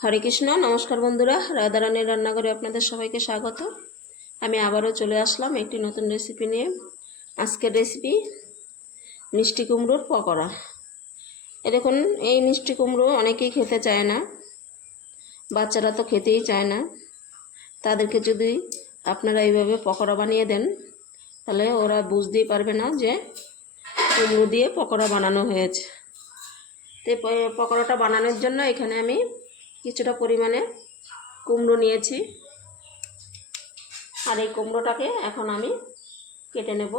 হরে কৃষ্ণ, নমস্কার বন্ধুরা। রাধারানীর রান্নাঘরে আপনাদের সবাইকে স্বাগত। আমি আবারও চলে আসলাম একটি নতুন রেসিপি নিয়ে। আজকের রেসিপি মিষ্টি কুমড়োর পকোড়া। এ দেখুন, এই মিষ্টি কুমড়ো অনেকেই খেতে চায় না, বাচ্চারা তো খেতেই চায় না। তাদেরকে যদি আপনারা এইভাবে পকোড়া বানিয়ে দেন, তাহলে ওরা বুঝতেই পারবে না যে কুমড়ো দিয়ে পকোড়া বানানো হয়েছে। তো পকোড়াটা বানানোর জন্য এখানে আমি কিছুটা পরিমাণে কুমড়ো নিয়েছি। আর এই কুমড়োটাকে এখন আমি কেটে নেব।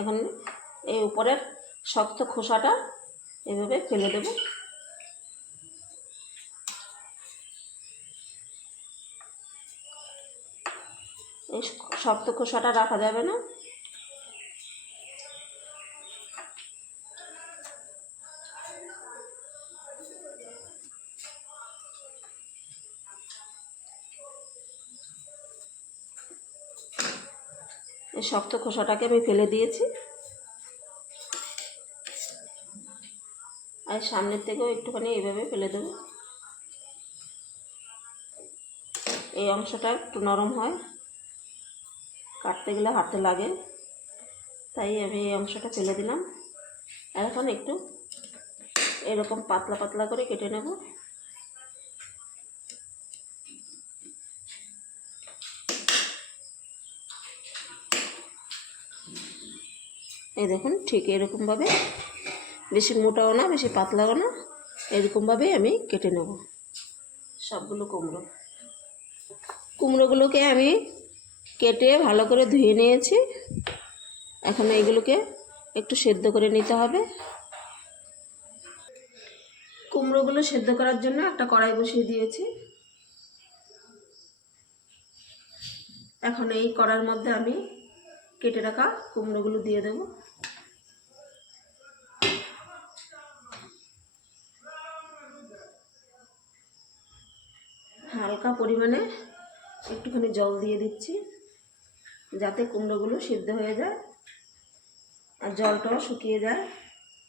এখন এই উপরের শক্ত খোসাটা এভাবে ফেলে দেবো। এই শক্ত খোসাটা রাখা যাবে না। এই শক্ত খোসাটাকে আমি ফেলে দিয়েছি। আর সামনের থেকেও একটুখানি এইভাবে ফেলে দেবো। এই অংশটা একটু নরম হয়। কাটতে গেলে হাতে লাগে। তাই আমি এই অংশটা ফেলে দিলাম। এখন একটু এরকম পাতলা পাতলা করে কেটে নেব। এই দেখুন, ঠিক এরকমভাবে। বেশি মোটাও না, বেশি পাতলাও না। এরকমভাবেই আমি কেটে নেব। সবগুলো কুমড়ো। কুমড়োগুলোকে আমি কেটে ভালো করে ধুয়ে নিয়েছি। এখন এইগুলোকে একটু সেদ্ধ করে নিতে হবে। কুমড়োগুলো সেদ্ধ করার জন্য একটা কড়াই বসিয়ে দিয়েছি। এখন এই কড়ার মধ্যে আমি কেটে রাখা কুমড়োগুলো দিয়ে দেব। হালকা পরিমাণে একটুখানি জল দিয়ে দিচ্ছি। যাতে কুমড়োগুলো সিদ্ধ হয়ে যায় আর জলটাও শুকিয়ে যায়।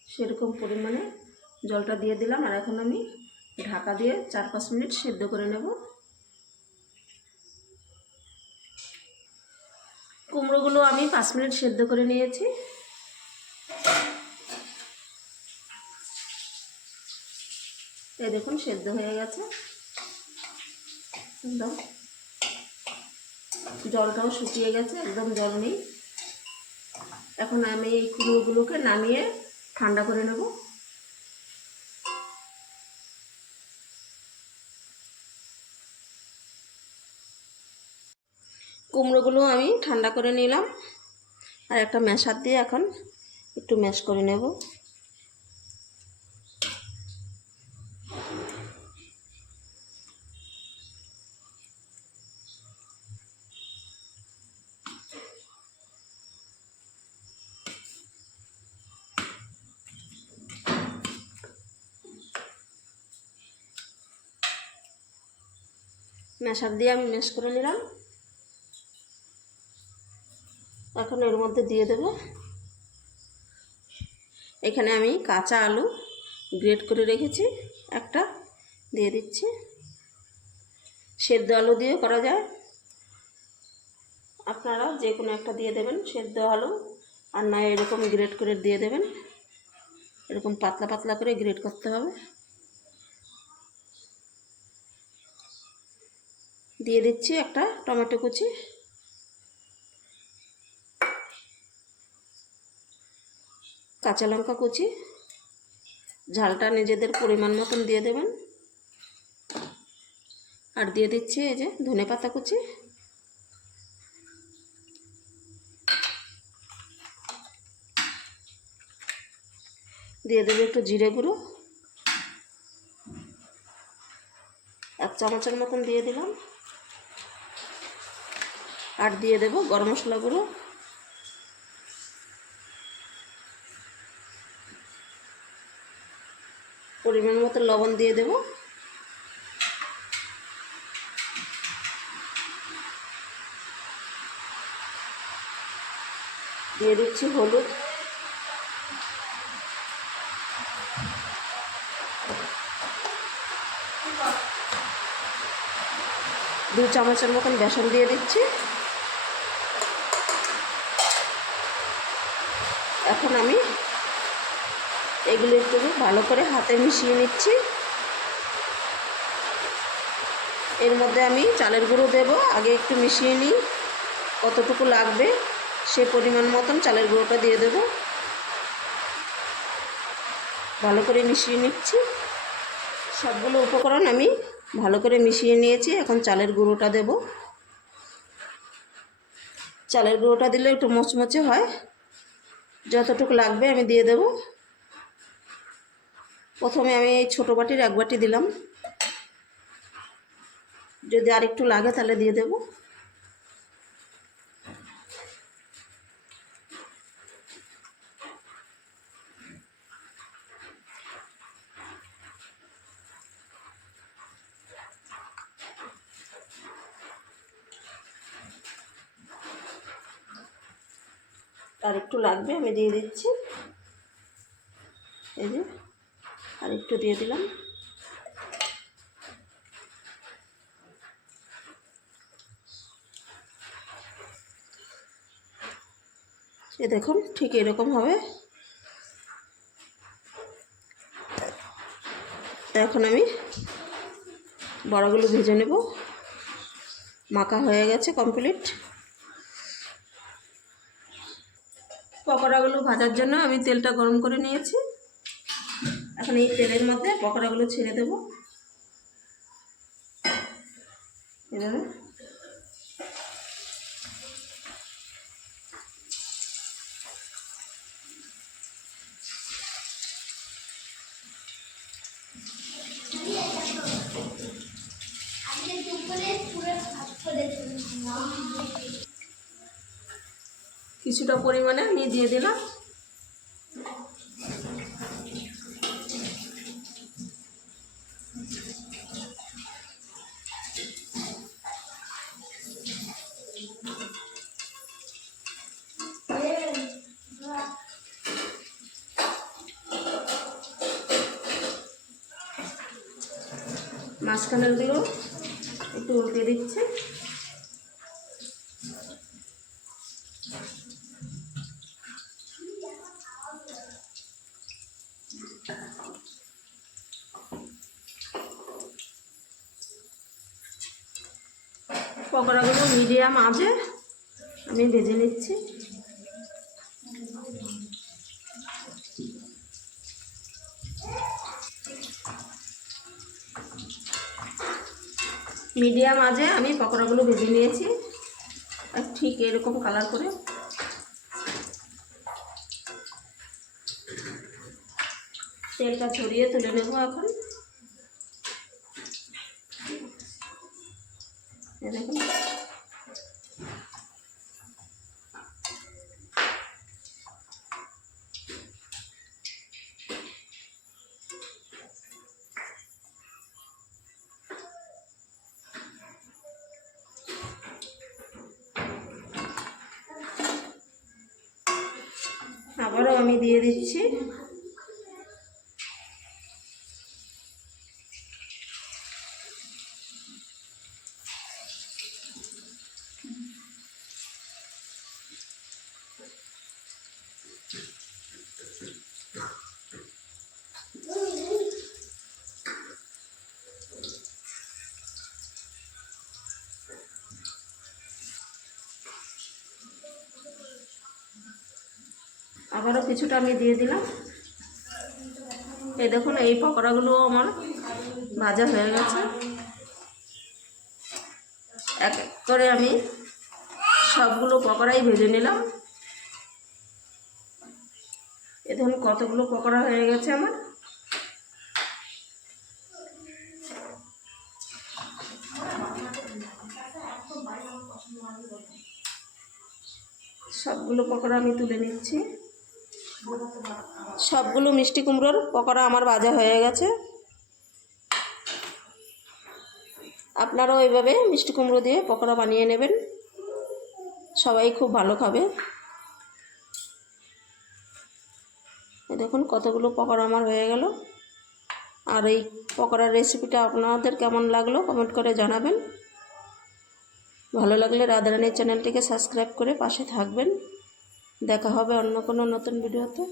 সেরকম পরিমাণে জলটা দিয়ে দিলাম আর এখন আমি ঢাকা দিয়ে চার পাঁচ মিনিট সেদ্ধ করে নেব। কুমড়োগুলো আমি পাঁচ মিনিট সেদ্ধ করে নিয়েছি। এই দেখুন, সেদ্ধ হয়ে গেছে। একদম। জলটাও শুকিয়ে গেছে, একদম জল নেই। এখন আমি এই কুমড়োগুলোকে নামিয়ে ঠান্ডা করে নেব। কুমড়োগুলো আমি ঠান্ডা করে নিলাম, আর একটা ম্যাশার দিয়ে এখন একটু ম্যাশ করে নেব। ম্যাশার দিয়ে আমি ম্যাশ করে নিলাম। এখন এর মধ্যে দিয়ে দেব। এখানে আমি কাঁচা আলু গ্রেট করে রেখেছি, একটা দিয়ে দিচ্ছি। সেদ্ধ আলু দিয়েও করা যায়। আপনারা যে কোনো একটা দিয়ে দেবেন, সেদ্ধ আলু। আর না এরকম গ্রেট করে দিয়ে দেবেন, এরকম পাতলা পাতলা করে গ্রেট করতে হবে। দিয়ে দিচ্ছি একটা টমেটো কুচি। কাঁচা লঙ্কা কুচি। ঝালটা নিজেদের পরিমাণ মতন দিয়ে দেবেন। আর দিয়ে দিচ্ছি এই যে ধনে পাতা কুচি। দিয়ে দেবে একটু জিরে গুঁড়ো। এক চামচের মতন দিয়ে দিলাম। আর দিয়ে দেবো গরম মশলা গুঁড়ো। পরিমাণ মতো লবণ দিয়ে দেবো। দিয়ে দিচ্ছি হলুদ। দু চামচের মতন বেসন দিয়ে দিচ্ছি। এখন আমি এগুলো একটু ভালো করে হাতে মিশিয়ে নিচ্ছি। এর মধ্যে আমি চালের গুঁড়ো দেব, আগে একটু মিশিয়ে নিই, কতটুকু লাগবে সে পরিমাণ মতন চালের গুঁড়োটা দিয়ে দেব। ভালো করে মিশিয়ে নিচ্ছি। সবগুলো উপকরণ আমি ভালো করে মিশিয়ে নিয়েছি, এখন চালের গুঁড়োটা দেব। চালের গুঁড়োটা দিলে একটু মচমচে হয়। যতটুকু লাগবে আমি দিয়ে দেব। প্রথমে আমি এই ছোটো বাটির এক বাটি দিলাম। যদি আরেকটু লাগে তাহলে দিয়ে দেব। আর একটু লাগবে, আমি দিয়ে দিচ্ছি। এই যে, আর একটু দিয়ে দিলাম। এ দেখুন, ঠিক এরকম হবে। এখন আমি বড়াগুলো ভেজে নেব। মাখা হয়ে গেছে কমপ্লিট। পকোড়াগুলো ভাজার জন্য আমি তেলটা গরম করে নিয়েছি। এখন এই তেলের মধ্যে পকোড়াগুলো ছেড়ে দেবো। পুরো কিছুটা পরিমাণে আমি দিয়ে দিলাম। মাঝখানেরগুলো একটু উল্টে দিচ্ছি। পকোড়াগুলো মিডিয়াম আঁচে আমি ভেজে নিচ্ছি। মিডিয়াম আঁচে আমি পকোড়াগুলো ভেজে নিয়েছি। ঠিক এরকম কালার করে। তেলটা ছড়িয়ে তুলে নেব এখন। দেখুন আবারও আমি দিয়ে দিচ্ছি। কিছুটা আমি দিয়ে দিলাম। এই দেখুন, এই পকোড়াগুলো আমার ভাজা হয়ে গেছে। এক এক করে আমি সবগুলো পকোড়াই ভেজে নিলাম। এ দেখুন, কতগুলো পকোড়া হয়ে গেছে আমার। সবগুলো পকোড়া আমি তুলে নিচ্ছি। সবগুলো মিষ্টি কুমড়োর পকোড়া আমার ভাজা হয়ে গেছে। আপনারাও এইভাবে মিষ্টি কুমড়ো দিয়ে পকোড়া বানিয়ে নেবেন। সবাই খুব ভালো খাবে। দেখুন, কতগুলো পকোড়া আমার হয়ে গেল। আর এই পকোড়ার রেসিপিটা আপনাদের কেমন লাগল কমেন্ট করে জানাবেন। ভালো লাগলে রাধারানীর চ্যানেলটিকে সাবস্ক্রাইব করে পাশে থাকবেন। দেখা হবে অন্য কোনো নতুন ভিডিওতে।